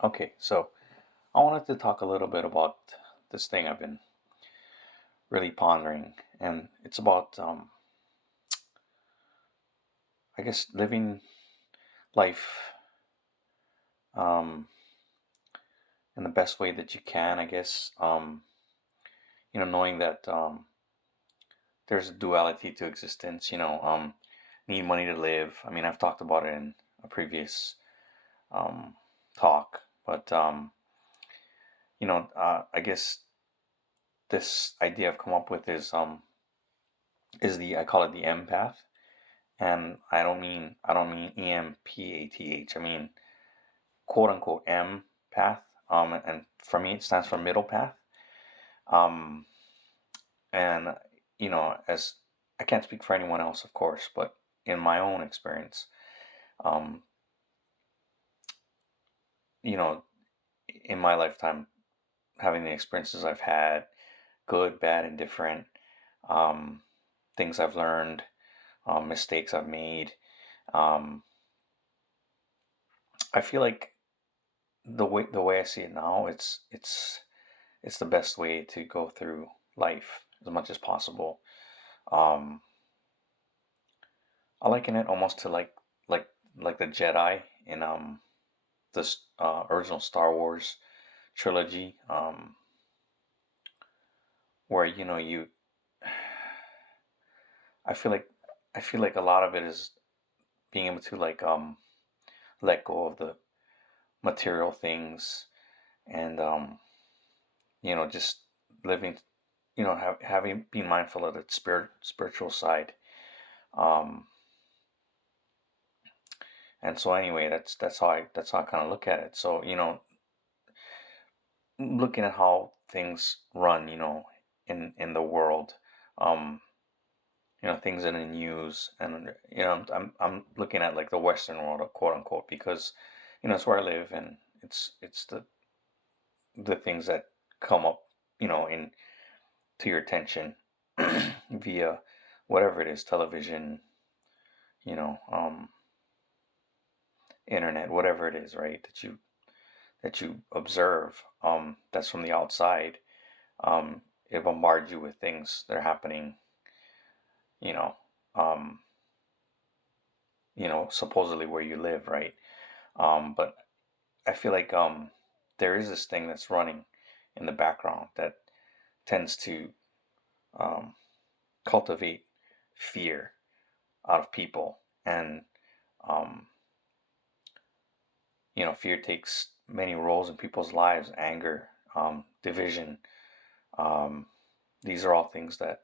Okay, so I wanted to talk a little bit about this thing I've been really pondering, and it's about, I guess, living life um, in the best way that you can. I guess, knowing that there's a duality to existence. Need money to live. I mean, I've talked about it in a previous um, talk, but I guess this idea I've come up with is the I call it the empath. And I don't mean EMPATH. I mean quote unquote M path. And for me it stands for middle path. Um, and as I can't speak for anyone else, of course, but in my own experience, um, you know, in my lifetime, having the experiences I've had, good, bad, and different, um, things I've learned, mistakes I've made, um, I feel like the way I see it now, it's the best way to go through life as much as possible. Um, I liken it almost to like the Jedi in the original Star Wars trilogy, where I feel like I feel like a lot of it is being able to let go of the material things and just living, having being mindful of the spiritual side. Um, and so anyway, that's how I kind of look at it. So looking at how things run, in the world, um, things in the news, and I'm looking at like the Western world, quote unquote, because it's where I live, and it's the things that come up, in to your attention via whatever it is, television, you know, um, internet, whatever it is, right? That you observe, that's from the outside. It bombards you with things that are happening, you know, um, supposedly where you live, right? But I feel like there is this thing that's running in the background that tends to um, cultivate fear out of people, and um, fear takes many roles in people's lives: anger, division. Um, these are all things that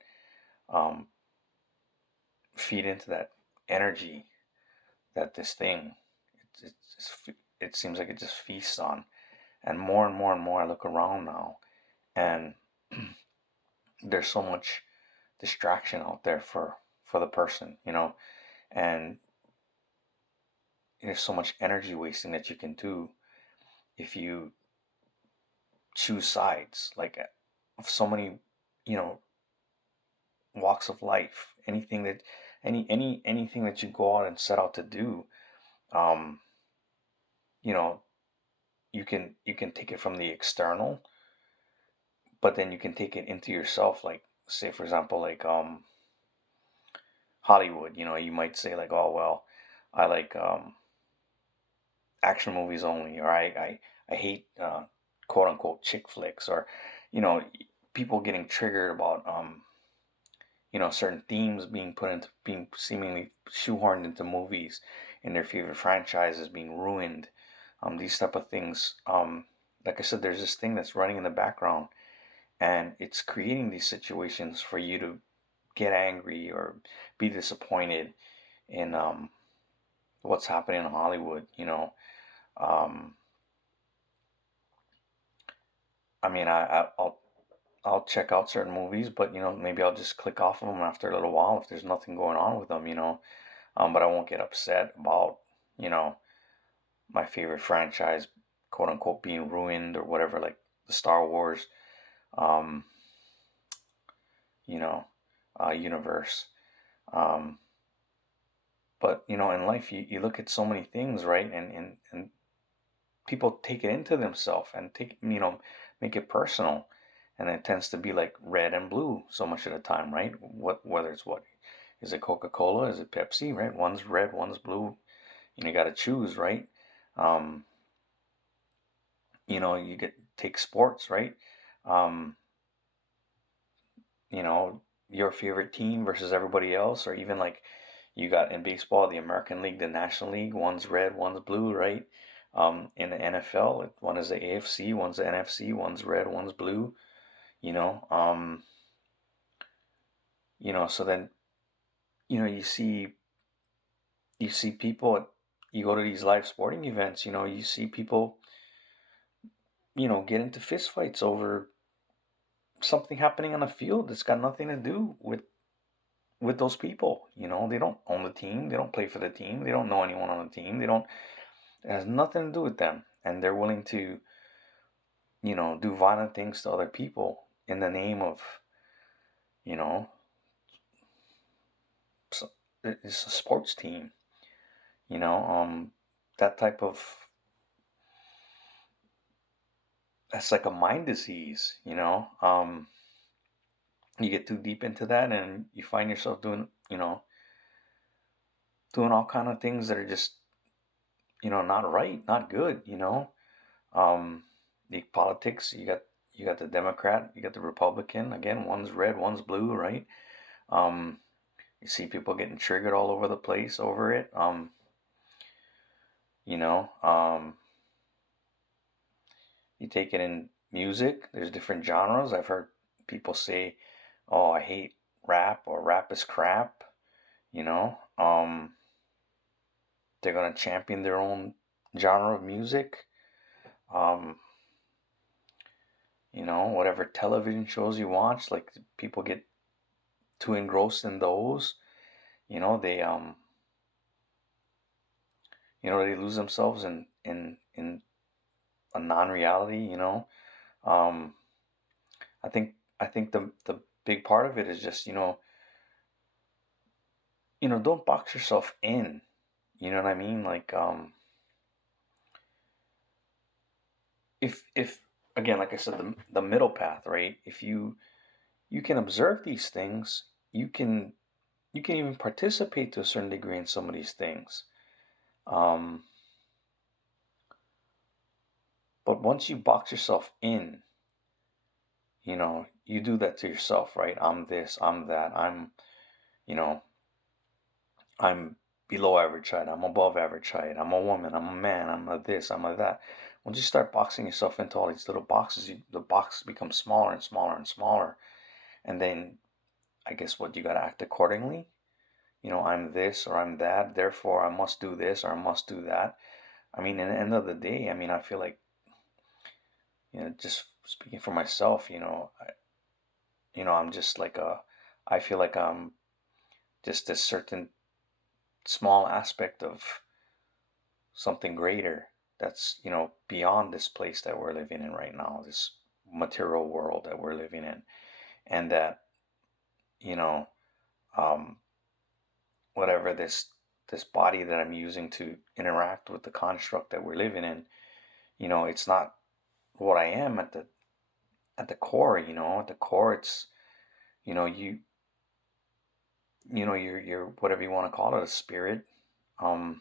um, feed into that energy that this thing it seems like it just feasts on. And more and more I look around now, and there's so much distraction out there for the person, and there's so much energy wasting that you can do if you choose sides, like of so many, you know walks of life. Anything that you go out and set out to do, um you know you can take it from the external, but then you can take it into yourself. Like, say for example, like Hollywood. You might say like, oh well, I like action movies only, or I hate quote unquote chick flicks, or you know people getting triggered about certain themes being seemingly shoehorned into movies, and their favorite franchises being ruined. These type of things. Like I said, there's this thing that's running in the background, and it's creating these situations for you to get angry or be disappointed in what's happening in Hollywood. Um, I mean, I'll check out certain movies, but maybe I'll just click off of them after a little while if there's nothing going on with them. But I won't get upset about you know my favorite franchise, quote unquote, being ruined or whatever, like the Star Wars, um, you know, universe. Um, but in life, you look at so many things, right? And people take it into themselves and make it personal, and it tends to be like red and blue so much of the time, right? Whether it's what is it, Coca-Cola, is it Pepsi, right? One's red, one's blue. You got to choose, right? Um, you take sports, right? Um, you know, your favorite team versus everybody else, or even like you got in baseball, the American League, the National League, one's red, one's blue, right? In the NFL, one is the AFC, one's the NFC, one's red, one's blue, you know. So then, you see people, you go to these live sporting events, you see people, get into fist fights over something happening on the field that's got nothing to do with those people. They don't own the team, they don't play for the team, they don't know anyone on the team, it has nothing to do with them, and they're willing to do violent things to other people in the name of you know it's a sports team. you know that type of that's like a mind disease. You get too deep into that and you find yourself doing all kind of things that are just not right, not good. um the politics, you got the Democrat, you got the Republican, again, one's red, one's blue, right? um you see people getting triggered all over the place over it. You know you take it in music, there's different genres. I've heard people say, oh, I hate rap, or rap is crap. you know um they're going to champion their own genre of music. um whatever television shows you watch, like, people get too engrossed in those. They they lose themselves in a non-reality. um I think the big part of it is just, don't box yourself in. You know what I mean? Like, if again, like I said, the middle path, right? If you can observe these things, you can even participate to a certain degree in some of these things. Um, but once you box yourself in, you do that to yourself, right? I'm this, I'm that, you know, I'm below average height, I'm above average height, I'm a woman, I'm a man, I'm a this, I'm a that. Once you start boxing yourself into all these little boxes, the box becomes smaller and smaller and smaller. And then I guess what, you got to act accordingly. I'm this or I'm that, therefore I must do this or I must do that. I mean, in the end of the day, I mean, I feel like, just speaking for myself, I'm just like I feel like I'm just a certain small aspect of something greater that's, beyond this place that we're living in right now, this material world that we're living in. And that, you know, um, whatever this body that I'm using to interact with the construct that we're living in, it's not what I am at the core. At the core, it's, you you're whatever you want to call it, a spirit, um,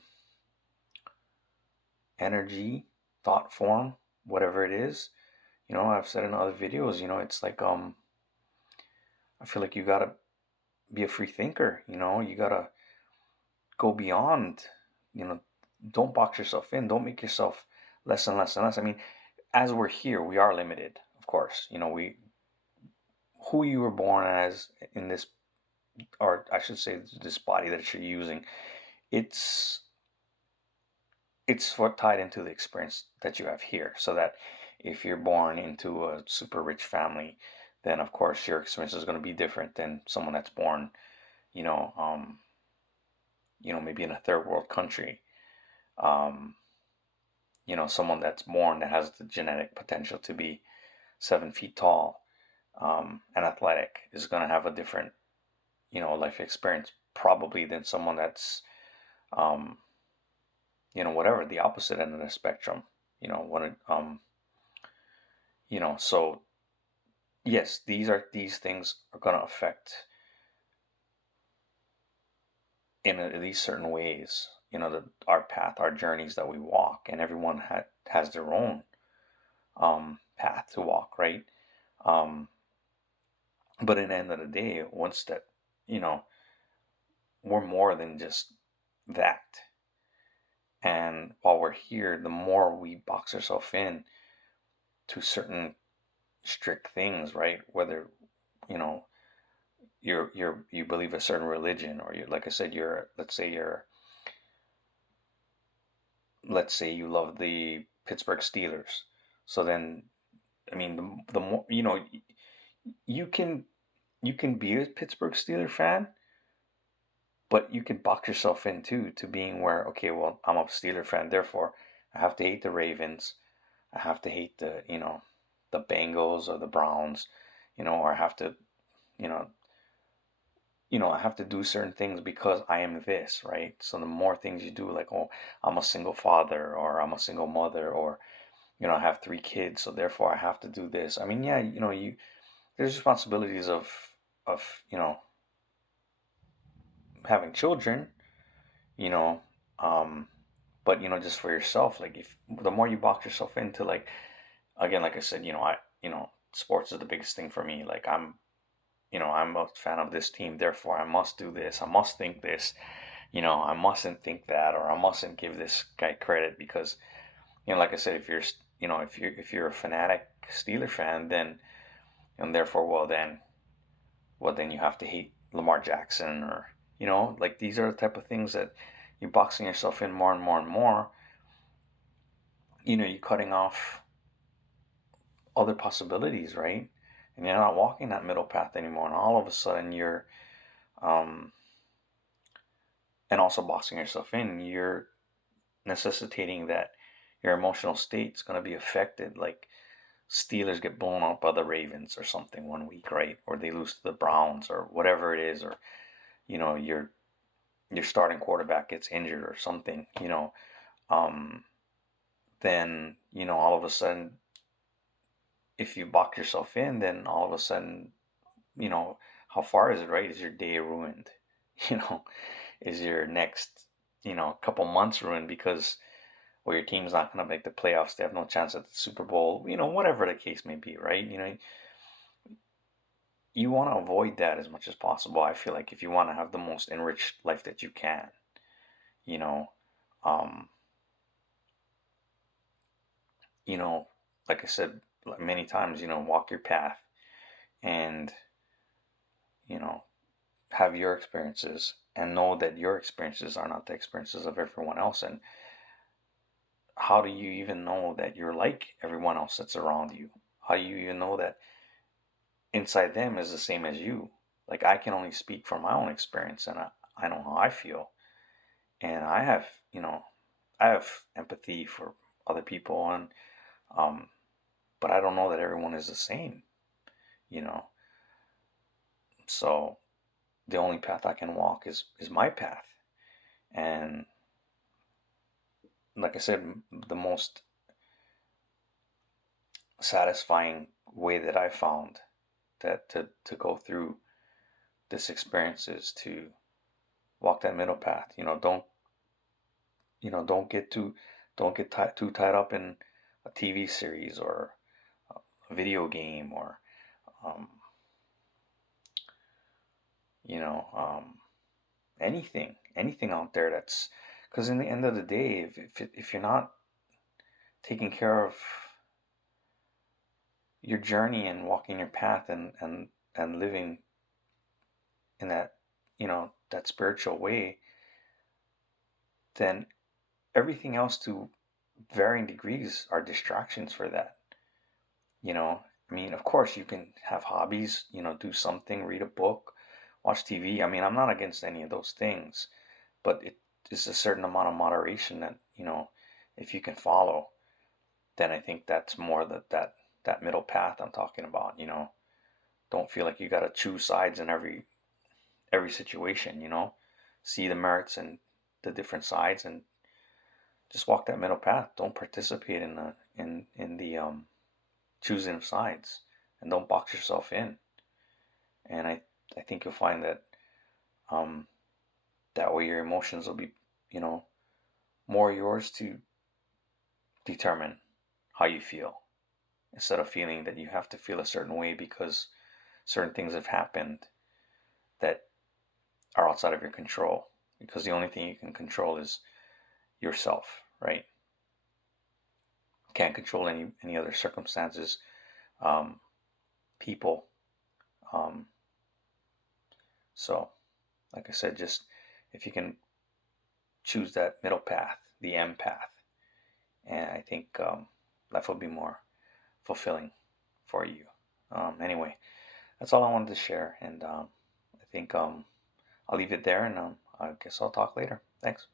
energy, thought form, whatever it is. I've said in other videos, it's like, I feel like you gotta be a free thinker. You gotta go beyond. Don't box yourself in. Don't make yourself less and less and less. I mean, as we're here, we are limited, of course. Who you were born as in this, or I should say, this body that you're using, it's what tied into the experience that you have here. So that if you're born into a super rich family, then of course your experience is going to be different than someone that's born, you know, um, maybe in a third world country. Um, Someone that's born that has the genetic potential to be 7 feet tall, and athletic, is going to have a different, life experience probably than someone that's, whatever, the opposite end of the spectrum. So yes, these things are going to affect in these certain ways, our path, our journeys that we walk, and everyone has their own path to walk, right? Um, but at the end of the day, once that, you know, we're more than just that. And while we're here, the more we box ourselves in to certain strict things, right? Whether, you know, you believe a certain religion, or you, like I said, let's say you love the Pittsburgh Steelers. So then, I mean, the more, you can be a Pittsburgh Steeler fan, but you can box yourself in too to being where, okay, well, I'm a Steeler fan, therefore I have to hate the Ravens, I have to hate the Bengals or the Browns, or I have to, you know, I have to do certain things because I am this, right? So the more things you do, like, oh, I'm a single father, or I'm a single mother, or I have 3 kids, so therefore I have to do this. I mean, yeah, there's responsibilities of having children, you know, um, but just for yourself, like, if the more you box yourself into, like, again, like I said, sports is the biggest thing for me. Like, I'm a fan of this team, therefore I must do this, I must think this, I mustn't think that, or I mustn't give this guy credit because, like I said, if you're, if you're a fanatic Steeler fan, then, and therefore, well then you have to hate Lamar Jackson, or, like, these are the type of things that you're boxing yourself in more and more and more. You're cutting off other possibilities, right? And you're not walking that middle path anymore. And all of a sudden um, and also boxing yourself in, you're necessitating that your emotional state's going to be affected. Like, Steelers get blown out by the Ravens or something one week, right? Or they lose to the Browns or whatever it is, or, your starting quarterback gets injured or something, um, then, all of a sudden, if you box yourself in, then all of a sudden, you know, how far is it, right? Is your day ruined? You know, is your next, couple months ruined because, well, your team's not going to make the playoffs. They have no chance at the Super Bowl, whatever the case may be, right? You want to avoid that as much as possible. I feel like if you want to have the most enriched life that you can, you know, um, you know, like I said many times, walk your path and, you know, have your experiences and know that your experiences are not the experiences of everyone else. And how do you even know that you're like everyone else that's around you? How do you even know that inside them is the same as you? Like, I can only speak from my own experience, and I know how I feel. And I have empathy for other people, and um, but I don't know that everyone is the same, you know. So the only path I can walk is my path. And like I said, the most satisfying way that I found that to go through this experience is to walk that middle path. Don't get too tied up in a TV series or a video game, or um, you know um, anything out there, that's because in the end of the day, if you're not taking care of your journey and walking your path, and living in that, that spiritual way, then everything else, to varying degrees, are distractions for that. I mean, of course you can have hobbies, do something, read a book, watch TV. I mean, I'm not against any of those things, but it is a certain amount of moderation that, if you can follow, then I think that's more that middle path I'm talking about. Don't feel like you got to choose sides in every situation. See the merits and the different sides, and just walk that middle path. Don't participate in the choosing of sides, and don't box yourself in. And I think you'll find that um, that way your emotions will be, you know, more yours to determine how you feel, instead of feeling that you have to feel a certain way because certain things have happened that are outside of your control. Because the only thing you can control is yourself, right? Can't control any other circumstances, um, people. Um, so, like I said, just if you can choose that middle path, the M path, and I think life will be more fulfilling for you. Anyway, that's all I wanted to share, and I think I'll leave it there, and I guess I'll talk later. Thanks.